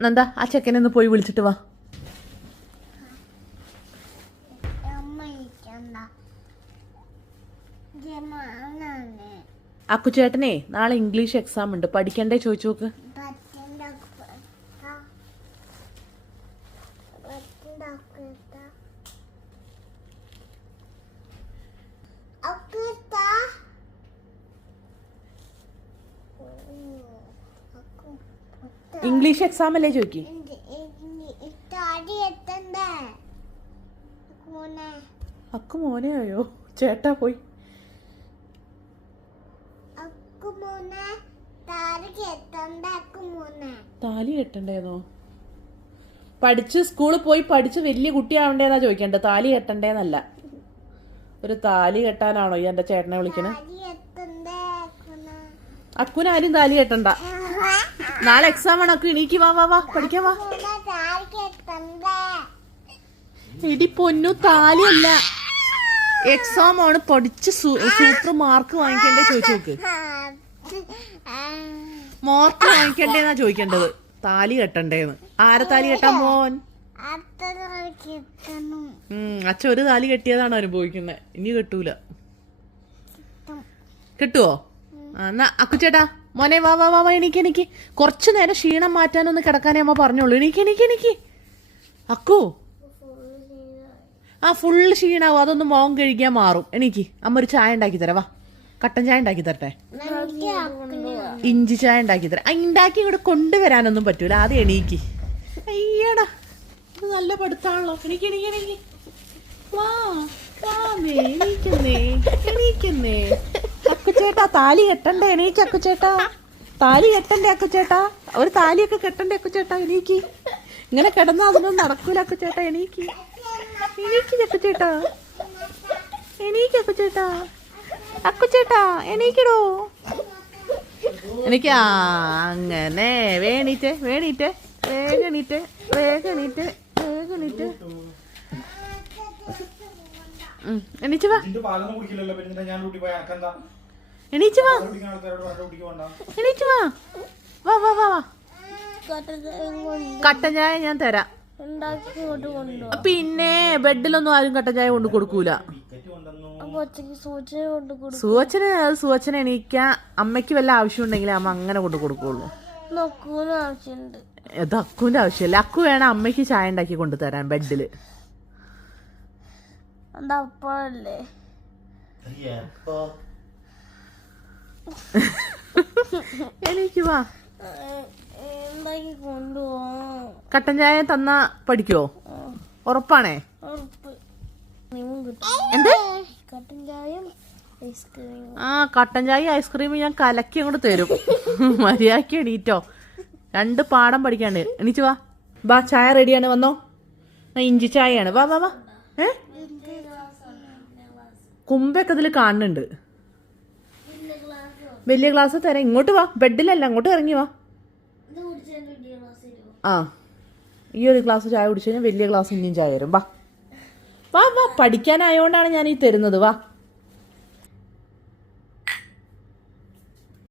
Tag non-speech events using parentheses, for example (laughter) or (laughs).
നന്ദ ആ ചെക്കനെ ഒന്ന് പോയി വിളിച്ചിട്ട് വാ. അക്കുചേട്ടനെ നാളെ ഇംഗ്ലീഷ് എക്സാം ഉണ്ട്. പഠിക്കണ്ടേ ചോദിച്ചു നോക്ക്. ഇംഗ്ലീഷ് എക്സാം അല്ലേ ചോദിക്ക്? അക്ക് എത്തണ്ടേ മോനെ അക്കു മോനെ ആയോ? ചേട്ടാ പോയി. താലി കെട്ടണ്ടേന്നോ? പഠിച്ച് സ്കൂളിൽ പോയി പഠിച്ച് വലിയ കുട്ടിയാവണ്ടേന്നാ ചോദിക്കണ്ട? താലി കെട്ടണ്ടേന്നല്ല. ഒരു താലി കെട്ടാനാണോ ഈ എന്റെ ചേട്ടനെ വിളിക്കണേ? അക്കുനാരും താലി കെട്ടണ്ട. നാളെ എക്സാം ആണ്. എണീക്ക്. വാ വാ പഠിക്കാൻ വാ. ഇടി പൊന്നു താലിയല്ല എക്സാം ആണ്. പഠിച്ച് സൂപ്പർ മാർക്ക് വാങ്ങിക്കണ്ടേ ചോദിച്ചു നോക്ക് മാർക്ക് വാങ്ങിക്കണ്ടേന്നാ ചോദിക്കേണ്ടത്? താലി കെട്ടണ്ടേന്ന്. ആരെ താലി കെട്ടാൻ ഉം, അച്ഛൻ ഒരു താലി കെട്ടിയതാണ് അനുഭവിക്കുന്നത് ഇനി കെട്ടൂല. കിട്ടുവോ? എന്നാ അക്കുച്ചേട്ടാ മോനെ വാ വാ വാ വാ എനിക്ക് എനിക്ക് കുറച്ചു നേരം ക്ഷീണം മാറ്റാനൊന്ന് കിടക്കാനേ അമ്മ പറഞ്ഞോളൂ എനിക്ക് എനിക്ക് എനിക്ക് അക്കു. ആ ഫുള്ള് ക്ഷീണാവും. അതൊന്ന് മോൻ കഴിക്കാൻ മാറും. എനിക്ക് അമ്മ ഒരു ചായ ഉണ്ടാക്കി തരാം. വാ. കട്ടൻ ചായ ഉണ്ടാക്കി തരട്ടെ. ഇഞ്ചി ചായ ഉണ്ടാക്കി തരാം. ഉണ്ടാക്കി ഇവിടെ കൊണ്ടുവരാനൊന്നും പറ്റൂല. ആദ്യം എണീക്ക്. അയ്യടാ ഇത് നല്ല പഠിത്താണല്ലോ എനിക്ക് എനിക്ക് എനിക്ക് വാ വാ എണീക്കുന്നേ എണീക്കുന്നേ. അക്കുച്ചേട്ടാ താലി കെട്ടണ്ടേ എണീക്ക് അക്കുച്ചേട്ടാ താലി കെട്ടണ്ടേ അക്കുച്ചേട്ടാ ഒരു താലിയൊക്കെ കെട്ടണ്ടേ അക്കുച്ചേട്ടാ എണീക്ക്? ഇങ്ങനെ കിടന്നാ അതൊന്നും നടക്കൂല അക്കുച്ചേട്ടാ എണീക്ക്. എണീക്ക് അക്കുച്ചേട്ടാ എണീക്ക് അക്കുച്ചേട്ടാ അക്കുച്ചേട്ടാ എണീക്കടോ. എനിക്ക് അങ്ങനെ. വേണീറ്റേ വേണീറ്റേ. വേഗണീറ്റേ വേഗണീറ്റേ വേഗണീറ്റേ. എണീച്ച് വാ. പാലൊന്നും കുടിക്കില്ലല്ലോ പിന്നെ ഞാൻ എണീച്ച് വാ. എണീച്ച് വാ. വാ വാ വാ വാ. കട്ടൻ ചായ ഞാൻ തരാം. കൊണ്ട് പിന്നെ ബെഡിലൊന്നും ആരും കട്ടൻ ചായ കൊണ്ട് കൊടുക്കൂല. കൊണ്ട് സുവച്ചന് അത് സുവച്ചന് എണീക്കാൻ അമ്മയ്ക്ക് വല്ല ആവശ്യം ഉണ്ടെങ്കിൽ അമ്മ അങ്ങനെ കൊണ്ട് കൊടുക്കുള്ളൂ. ഇത് അക്കുവിന്റെ ആവശ്യമില്ല. അക്കു വേണം അമ്മയ്ക്ക് ചായ ഉണ്ടാക്കി കൊണ്ടുതരാൻ ബെഡിൽ. എന്താ അപ്പോഴല്ലേ? (laughs) എനിക്ക് വാ. കട്ടൻ ചായ തന്ന പഠിക്കോ ഉറപ്പാണേ? എന്ത്? ആ കട്ടൻ ചായ ഐസ്ക്രീം ഞാൻ കലക്കി അങ്ങോട്ട് തരും. മര്യാദയ്ക്ക് എണീറ്റോ. രണ്ട് പാടം പഠിക്കാണ്ട്. എണീച്ചു വാ. ബാ ചായ റെഡിയാണ്. വന്നോ. ഇഞ്ചി ചായയാണ്. വാ വാ വാ. ഏ? കുമ്പൊക്കെ ഇതിൽ കാണുന്നുണ്ട്. വലിയ ഗ്ലാസ് തരാം. ഇങ്ങോട്ട് വാ. ബെഡിലല്ല അങ്ങോട്ട് ഇറങ്ങി വാ. ആ. ഈ ഒരു ഗ്ലാസ് ചായ കുടിച്ചു കഴിഞ്ഞാൽ വലിയ ഗ്ലാസ് ഇനിയും ചായ തരും. വാ. വാ വാ. പഠിക്കാനായോണ്ടാണ് ഞാൻ ഈ തരുന്നത്. വാ.